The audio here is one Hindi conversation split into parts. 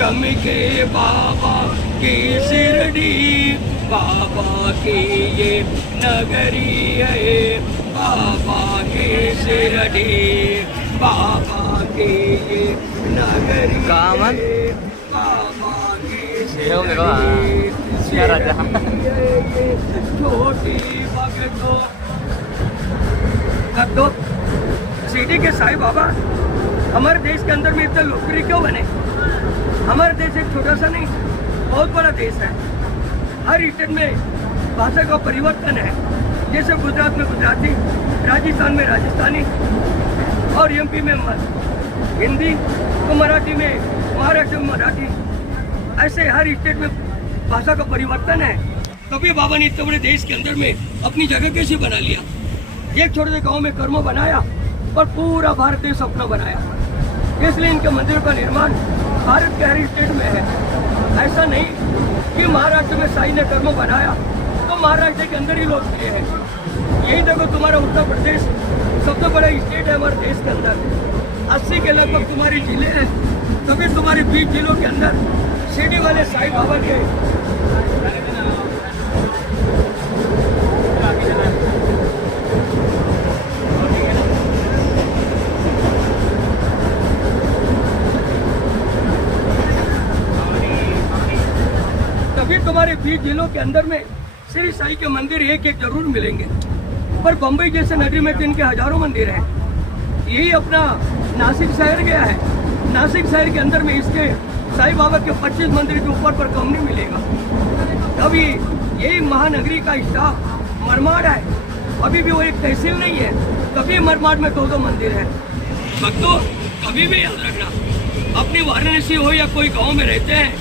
चमके बाबा की शिरडी, बाबा की ये नगरी है, बाबा की शिरडी, बाबा की ये नगरी कामन? है, बाबा की Yo me va शिरडी है, छोटी भगतों तो शिरडी के साईं बाबा हमारे देश के अंदर में इतने लोकप्रिय क्यों बने? हमारा देश एक छोटा सा नहीं, बहुत बड़ा देश है। हर स्टेट में भाषा का परिवर्तन है। जैसे गुजरात में गुजराती, राजस्थान में राजस्थानी और एमपी में हिंदी, तो मराठी में महाराष्ट्र में मराठी, ऐसे हर स्टेट में भाषा का परिवर्तन है। कभी बाबा ने इतने बड़े देश के अंदर में अपनी जगह कैसे बना लिया? एक छोटे से गाँव में कर्म बनाया और पूरा भारत देश अपना बनाया। इसलिए इनके मंदिरों का निर्माण भारत के हर स्टेट में है। ऐसा नहीं कि महाराष्ट्र में साईं ने कर्म बनाया तो महाराष्ट्र के अंदर ही लोग किए हैं। यही देखो, तुम्हारा उत्तर प्रदेश सबसे बड़ा स्टेट है हमारे देश के अंदर। 80 के लगभग तुम्हारे जिले हैं, तभी तुम्हारे 20 जिलों के अंदर शिरडी वाले साईं बाबा के तुम्हारे 20 जिलों के अंदर में श्री साईं के मंदिर एक एक जरूर मिलेंगे। पर बम्बई जैसे नगरी में तो इनके हजारों मंदिर हैं। यही अपना नासिक शहर गया है, नासिक शहर के अंदर में इसके साईं बाबा के 25 मंदिर के ऊपर पर कम नहीं मिलेगा। अभी यही महानगरी का स्टाफ मरमाड़ है, अभी भी वो एक तहसील नहीं है, तभी मरमाड़ में 2-2 मंदिर है। भक्तों, कभी भी याद रखना, अपनी वाराणसी हो या कोई गाँव में रहते हैं,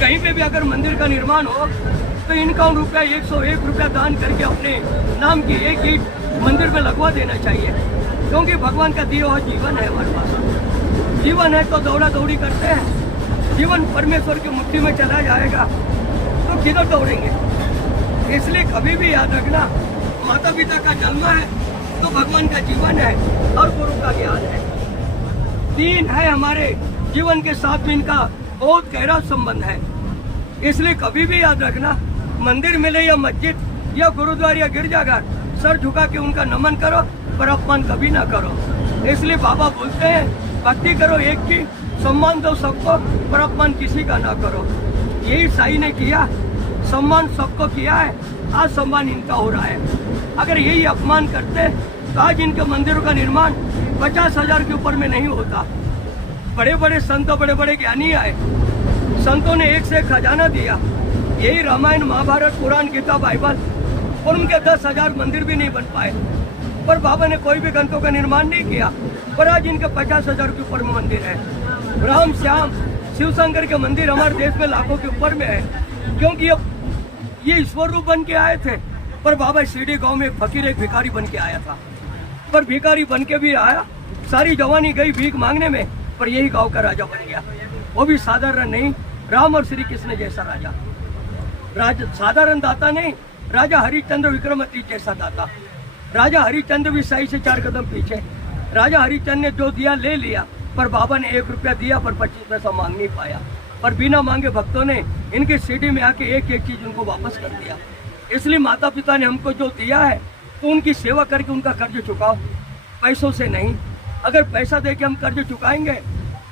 कहीं पे भी अगर मंदिर का निर्माण हो तो इनका रुपया 101 रुपया दान करके अपने नाम की एक ईंट मंदिर में लगवा देना चाहिए। क्योंकि भगवान का दिया हुआ जीवन है हमारे पास। जीवन है तो दौड़ा दौड़ी करते हैं, जीवन परमेश्वर की मुट्ठी में चला जाएगा तो किधर दौड़ेंगे? इसलिए कभी भी याद रखना, माता पिता का जन्म है तो भगवान का जीवन है और गुरु का ज्ञान है। 3 है हमारे जीवन के साथ में इनका बहुत गहरा संबंध है। इसलिए कभी भी याद रखना, मंदिर मिले या मस्जिद या गुरुद्वारा या गिरजाघर, सर झुका के उनका नमन करो, पर अपमान कभी ना करो। इसलिए बाबा बोलते हैं, भक्ति करो एक की, सम्मान दो सबको, पर अपमान किसी का ना करो। यही साईं ने किया, सम्मान सबको किया है, आज सम्मान इनका हो रहा है। अगर यही अपमान करते तो आज इनके मंदिरों का निर्माण 50,000 के ऊपर में नहीं होता। बड़े बड़े संत, बड़े बड़े ज्ञानी आए, संतों ने एक से एक खजाना दिया। यही रामायण, महाभारत, पुराण, गीता, बाइबल, और उनके 10,000 मंदिर भी नहीं बन पाए। पर बाबा ने कोई भी ग्रंथों का निर्माण नहीं किया, पर आज इनके 50,000 के ऊपर में मंदिर है। राम, श्याम, शिव शंकर के मंदिर हमारे देश में लाखों के ऊपर में है। क्योंकि अब ये ईश्वर रूप बन के आए थे, पर बाबा शिरडी गाँव में एक फकीर, एक भिखारी बन के आया था। पर भिखारी बन के भी आया, सारी जवानी गई भीख मांगने में, पर यही गांव का राजा बन गया। वो भी साधारण नहीं, राम और श्री कृष्ण जैसा राजा। साधारण दाता नहीं, राजा हरिश्चंद्र विक्रमादित्य जैसा दाता। राजा हरिश्चंद्र भी साईं से 4 कदम पीछे। राजा हरिश्चंद्र ने जो दिया ले लिया, पर बाबा ने 1 रुपया दिया, पर 25 पैसा मांग नहीं पाया। पर बिना मांगे भक्तों ने इनके शिरडी में आके एक एक चीज उनको वापस कर दिया। इसलिए माता पिता ने हमको जो दिया है तो उनकी सेवा करके उनका कर्ज चुकाओ, पैसों से नहीं। अगर पैसा दे के हम कर्ज चुकाएंगे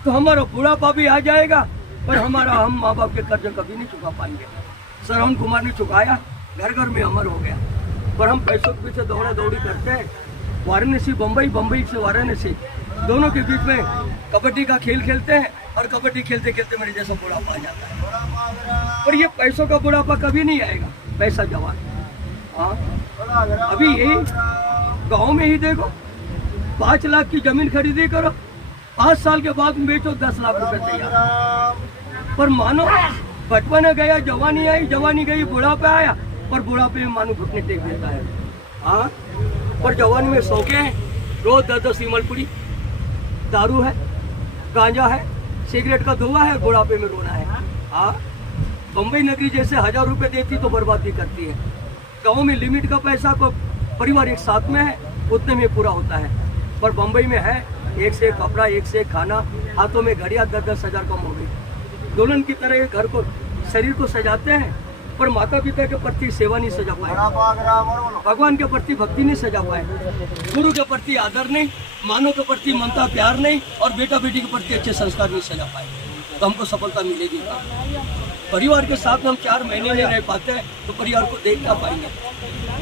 तो हमारा बुढ़ापा भी आ जाएगा, पर हम माँ बाप के कर्ज कभी नहीं चुका पाएंगे। श्रवण कुमार ने चुकाया, घर घर में अमर हो गया, पर हम पैसों के पीछे दौड़ा दौड़ी करते हैं। वाराणसी बम्बई, बम्बई से वाराणसी, दोनों के बीच में कबड्डी का खेल खेलते हैं, और कबड्डी खेलते खेलते मेरे जैसा बुढ़ापा आ जाता है। पर ये पैसों का बुढ़ापा कभी नहीं आएगा, पैसा जवान। हाँ, अभी यही गाँव में ही देखो, 5 लाख की जमीन खरीदी करो, 5 साल के बाद बेचो, 10 लाख रुपए तैयार। पर मानो बचपन गया, जवानी आई, जवानी गई, बुढ़ापा आया, पर बुढ़ापे में मानो घुटने टेक देता है। हाँ, पर जवानी में शौके हैं, रोज 10-10 इमलपुरी, दारू है, गांजा है, सिगरेट का धुआं है, बुढ़ापे में रोना है। हाँ, बम्बई नगरी जैसे 1000 रुपए देती तो बर्बादी करती है। गाँव में लिमिट का पैसा को परिवार एक साथ में है, उतने में पूरा होता है। पर बम्बई में है, एक से एक कपड़ा, एक से एक खाना, हाथों में घड़ियां, 10-10 हज़ार कम हो गई। दुल्हन की तरह ये घर को, शरीर को सजाते हैं, पर माता पिता के प्रति सेवा नहीं सजा पाए, भगवान के प्रति भक्ति नहीं सजा पाए, गुरु के प्रति आदर नहीं, मानव के प्रति ममता प्यार नहीं, और बेटा बेटी के प्रति अच्छे संस्कार नहीं सजा पाए, तो हमको सफलता मिलेगी क्या? परिवार के साथ हम 4 महीने नहीं रह पाते हैं तो परिवार को देख क्या पाएंगे?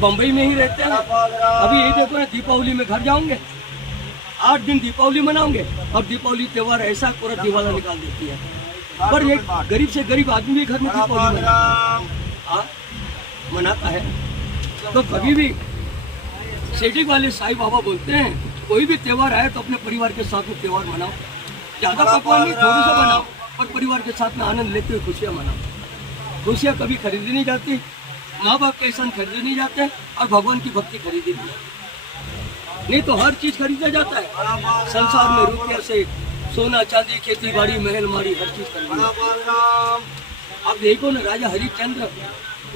बम्बई में ही रहते हैं, अभी ये देखो ना, दीपावली में घर जाओगे, 8 दिन दीपावली मनाओगे, और दीपावली त्यौहार ऐसा पूरा दिवाला निकाल देती है। पर एक गरीब से गरीब आदमी भी घर में दीपावली मनाता है। तो कभी भी सिटी वाले साईं बाबा बोलते हैं, कोई भी त्यौहार आए तो अपने परिवार के साथ में त्यौहार मनाओ, ज़्यादा पकवान नहीं, थोड़ी सा बनाओ, और परिवार के साथ में आनंद लेते हुए खुशियाँ मनाओ। खुशियाँ कभी खरीदी नहीं जाती, माँ बाप के एहसान खरीदे नहीं जाते, और भगवान की भक्ति खरीदी नहीं जाती। नहीं तो हर चीज़ खरीदा जाता है संसार में, रुपया से सोना चांदी, खेती बाड़ी, महल मारी, हर चीज़ खरीदी। अब देखो ना, राजा हरिश्चंद्र,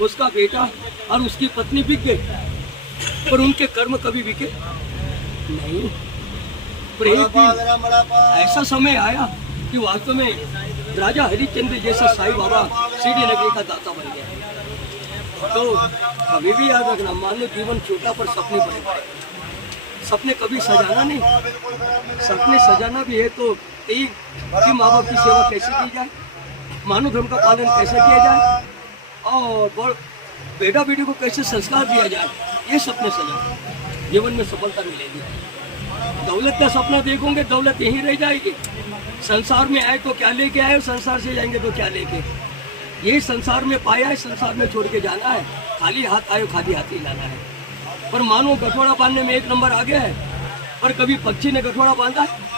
उसका बेटा और उसकी पत्नी बिक गए, पर उनके कर्म कभी बिके नहीं। पर एक दिन ऐसा समय आया कि वास्तव में राजा हरिश्चंद्र जैसा साईं बाबा सीढ़ी नगरी का दाता बन गया। तो कभी भी याद रखना, मान लो जीवन छोटा पर सपने बड़े बड़े, सपने कभी सजाना नहीं, सपने सजाना भी है तो एक कि माँ बाप की सेवा कैसे की जाए, मानव धर्म का पालन कैसे किया जाए, और बेटा बेटी को कैसे संस्कार दिया जाए, ये सपने सजा, जीवन में सफलता मिलेगी। दौलत का सपना देखोगे, दौलत यहीं रह जाएगी। संसार में आए तो क्या लेके आए, संसार से जाएंगे तो क्या लेके, यही संसार में पाया है, संसार में छोड़ के जाना है, खाली हाथ आए खाली हाथ ही लाना है। पर मानो गठोड़ा बांधने में 1 नंबर आ गया है, पर कभी पक्षी ने गठोड़ा बांधा है?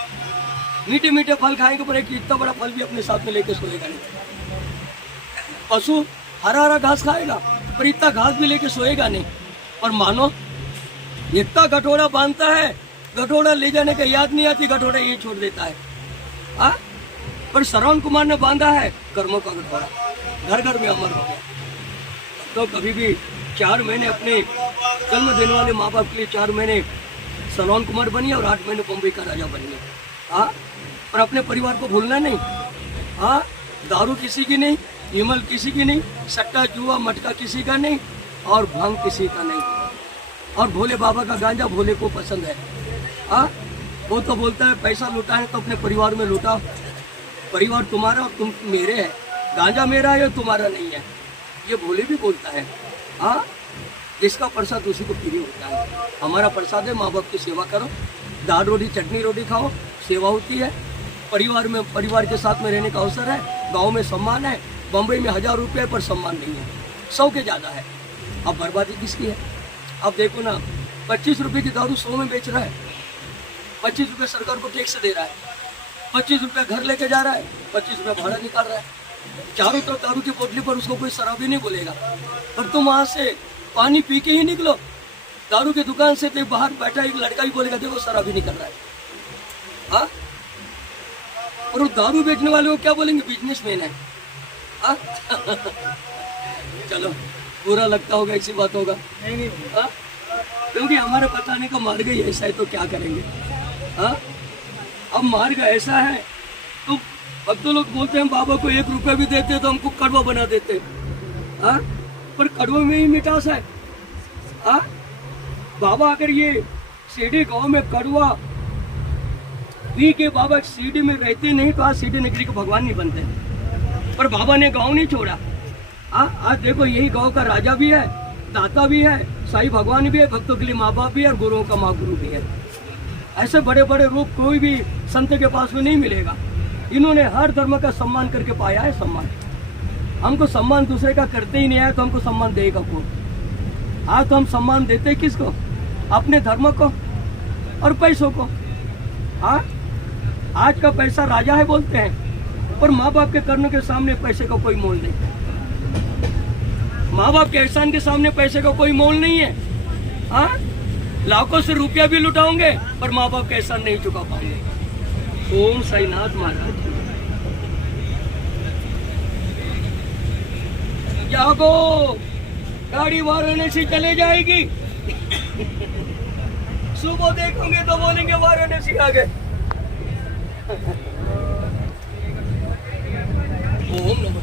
मीठे मीठे फल खाएंगे, पर एक इतना बड़ा फल भी अपने साथ में लेके सोएगा नहीं। पशु हरा हरा घास खाएगा, पर इतना घास भी लेके सोएगा नहीं। पर मानो इतना गठोड़ा बांधता है, गठोड़ा ले जाने का याद नहीं आती, गठोड़ा यही छोड़ देता है। पर श्रवण कुमार ने बांधा है कर्मों का गठोड़ा, घर घर में अमर हो गया। तो कभी भी 4 महीने अपने जन्म देने वाले माँ बाप के लिए 4 महीने श्रवण कुमार बनिए, और 8 महीने बम्बई का राजा बनिए। पर अपने परिवार को भूलना नहीं। दारू किसी की नहीं, विमल किसी की नहीं, सट्टा जुआ मटका किसी का नहीं, और भांग किसी का नहीं। और भोले बाबा का गांजा भोले को पसंद है। वो तो बोलता है पैसा लुटा है तो अपने परिवार में लुटाओ, परिवार तुम्हारा और तुम मेरे है, गांजा मेरा है तुम्हारा नहीं है, ये भोले भी बोलता है। जिसका प्रसाद उसी को प्रिय होता है। हमारा प्रसाद है, माँ बाप की सेवा करो, दाल रोटी चटनी रोटी खाओ, सेवा होती है। परिवार में, परिवार के साथ में रहने का अवसर है। गांव में सम्मान है, बम्बई में 1000 रुपये पर सम्मान नहीं है, 100 के ज़्यादा है। अब बर्बादी किसकी है? अब देखो ना, 25 रुपये की दारू 100 में बेच रहा है, 25 रुपये सरकार को टैक्स दे रहा है, 25 रुपये घर लेके जा रहा है, 25 रुपये भाड़ा निकाल रहा है। चारों तरफ दारू की बोतली पर उसको कोई शराबी नहीं बोलेगा, पर तुम वहाँ से पानी पी के ही निकलो, दारू की दुकान से तो बाहर बैठा एक लड़का भी बोलेगा देखो शराबी निकल रहा है। और वो दारू बेचने वाले को क्या बोलेंगे? बिजनेसमैन है। चलो, बुरा लगता होगा, ऐसी बात होगा नहीं। क्योंकि हमारे बताने का मार्ग ही ऐसा है, तो क्या करेंगे। अब मार्ग ऐसा है तो भक्त लोग बोलते हैं बाबा को 1 रुपया भी देते तो हमको कड़वा बना देते। पर कड़वे में ही मिठास है। बाबा अगर ये सीढ़ी गांव में कड़वा पी के बाबा सीढ़ी में रहते नहीं तो आज सीढ़ी नगरी के भगवान नहीं बनते। पर बाबा ने गांव नहीं छोड़ा। आज देखो, यही गांव का राजा भी है, दाता भी है, साईं भगवान भी है, भक्तों के लिए माँ बाप भी है, और गुरुओं का माँ गुरु भी है। ऐसे बड़े बड़े रूप कोई भी संत के पास में नहीं मिलेगा। इन्होंने हर धर्म का सम्मान करके पाया है। सम्मान, हमको सम्मान दूसरे का करते ही नहीं आया तो हमको सम्मान देगा कौन? आज तो हम सम्मान देते किसको? अपने धर्म को और पैसों को। आज का पैसा राजा है बोलते हैं, पर माँ बाप के कर्म के सामने पैसे का कोई मोल नहीं। माँ बाप के एहसान के सामने पैसे का कोई मोल नहीं है। लाखों से रुपया भी लुटाओगे पर माँ बाप का एहसान नहीं चुका पाओगे। ओम साईनाथ महाराज जागो, गाड़ी वाराणसी चले जाएगी। सुबह देखोगे तो बोलेंगे वाराणसी आ गए। ओम नमः